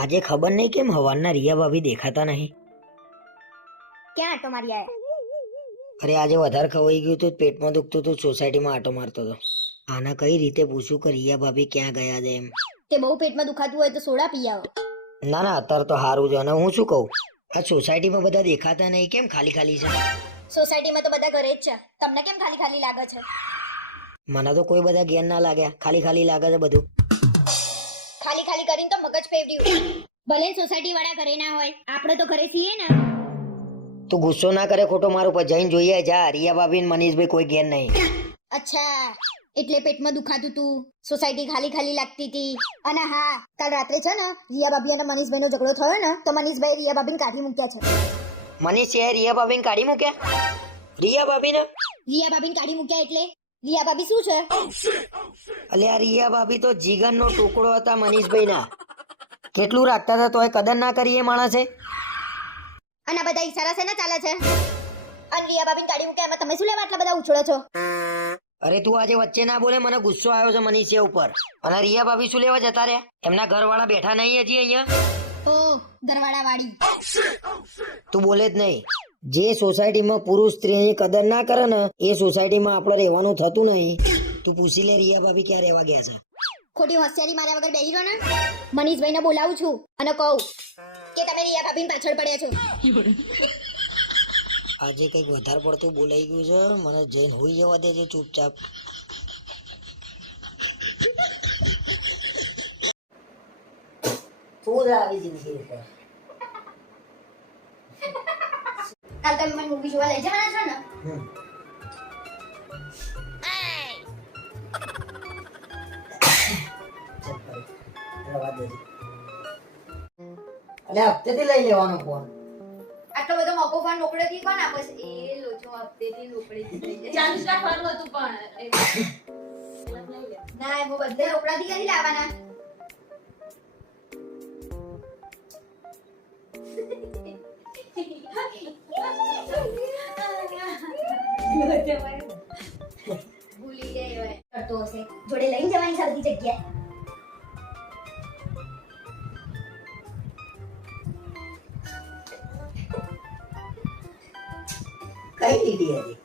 આજે ખબર નહીં કેમ હવાના રિયા ભાભી દેખાતા નહીં? ક્યાં આટો મારી આયા? અરે આજે વધારે ખવાઈ ગયું હતું પેટમાં દુખતું હતું સોસાયટીમાં આટો મારતો હતો આના કઈ રીતે પૂછું કે રિયા ભાભી ક્યાં ગયા છે એમ? કે બહુ પેટમાં દુખાતું હોય તો સોડા પી આવો. ના ના અત્યારે તો સારું છે. અને હું શું કહું? આ સોસાયટીમાં બધા દેખાતા નહીં. કેમ ખાલી ખાલી છે? સોસાયટીમાં તો બધા ઘરે જ છે. તમને કેમ ખાલી ખાલી લાગે છે? મને તો કોઈ બધા ગેન ના લાગ્યા. ખાલી ખાલી લાગે છે બધું. ખાલી ખાલી કરીને તો મગજ ફેવડ્યું ભલે સોસાયટી વાળા ઘરે ના હોય આપણે તો ઘરે છીએ ને. તું ગુસ્સો ના કરે ખોટો મારું પર જઈને જોઈએ જા. રિયા ભાભી ને મનીષભાઈ કોઈ જ્ઞાન નહીં. અચ્છા એટલે પેટમાં દુખાતું તું સોસાયટી ખાલી ખાલી લાગતી હતી અને હા કાલ રાત્રે છે ને રિયા ભાભી અને મનીષભાઈ નો ઝઘડો થયો ને તો મનીષભાઈ રિયા ભાભી કાઢી મૂક્યા છે. મનીષ છે રિયા ભાભી કાઢી મૂક્યા? રિયા ભાભીને રિયા ભાભીને કાઢી મૂક્યા એટલે? રિયા ભાભી શું છે? અલ્યા રિયા ભાભી તો જીગન નો ટુકડો હતા મનીષભાઈના. કેટલું રાખતા હતા તોય કદર ના કરી એ માણસે? અને બધા ઈશારા છે ને ચાલે છે? અને રિયા બાબીન ગાડી મૂકે એમાં તમે શું લેવા આટલા બધા ઉછળો છો? અરે તું આજે વચ્ચે ના બોલે મને ગુસ્સો આવ્યો છે મનીષિયા ઉપર. અને રિયા ભાભી શું લેવા જતા રહ્યા? એમના ઘરવાળા બેઠા નહીં હજી અહીંયા? ઓ ઘરવાળા વાળી તું બોલે જ નહીં. જે સોસાયટીમાં પુરુષ સ્ત્રીની કદર ના કરે ને એ સોસાયટીમાં આપણે રહેવાનું થતું નહીં. તું પૂછી લે રિયા ભાભી ક્યાં રહેવા ગયા છે. ખોટી હોશિયારી માર્યા વગર બેહી રહો ને? મનીષભાઈને બોલાવું છું અને કહું કે તમે રિયા ભાભીની પાછળ પડ્યા છો. આજે કંઈક વધારે પડતું બોલાઈ ગયું છે. મને જઈને હોઈ જવા દેજે ચૂપચાપ. તું આવી જિંદગી ઉપર કાલ તમે મને મૂવી જોવા લઈ જવાના છો ને? અલે હપ્તેથી લઈ લેવાનો ફોન આટલો બધો મોકો ફોન નોકડેથી કોણ આપે છે? એ લોચો હપ્તેથી નોકડેથી લઈ જાય. ચાલીસ રાખવાનું હતું પણ ના એમ બધે રોકડાથી કરી લાવવાના. ભૂલી હશે. જોડે લઈને જવાની સરખી જગ્યાએ. કઈ લીધી હતી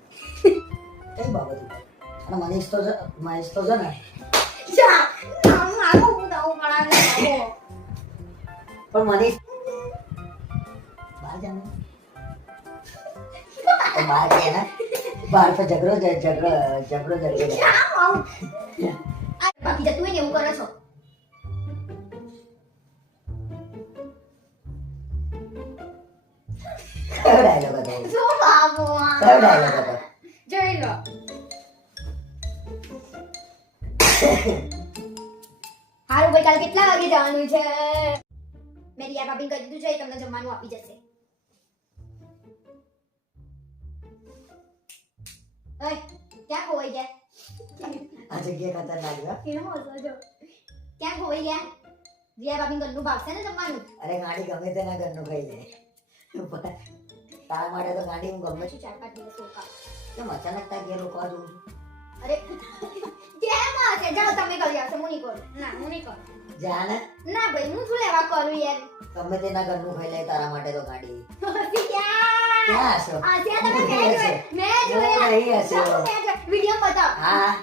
કઈ બાબત? અને મનીષ તો મહેશ તો છે ને. પણ મનીષ બહાર જાને. બહાર ગયા ને બહાર તો ઝઘડો ઝઘડો ઝઘડો ઝઘડો આમ. આવું આ બાકી જતું હોય ને એવું કરો છો. કયો ડાયલોગ હતો બાબુ આ? કયો જોઈ લો. હાલ ભાઈ કાલ કેટલા વાગે જવાનું છે? મેં રિયા ભાભીને કહી દીધું છે એ તમને જમવાનું આપી જશે. ઓય ક્યાં ખોવાઈ ગયા? આ જગ્યા ખતરનાક છે કેમ હોસો જો ક્યાં ખોવાઈ ગયા? રિયા ભાભીને ઘરનું ભાવશે ને જમવાનું? અરે ગાડી ગમે તેના ઘરનું ખાઈ લે. તારા માટે તો ગાડી હું ગમે પછી ચાર પાંચ દિવસ રોકા કેમ અચાનક તાર ઘેર રોકવા જવું છું અરે કેમ હશે જાઓ તમે કરી આવશે હું નહીં કરું. ના હું નહીં કરું. જાને? ના ભાઈ હું શું લેવા કરું યાર? તમે તેના ઘરનું ખાઈ લે તારા માટે તો ગાડી. ક્યાં હશો? આ ત્યાં તમે મેં જોયે. મેં જોયા. વીડિયો બતાવ. હા.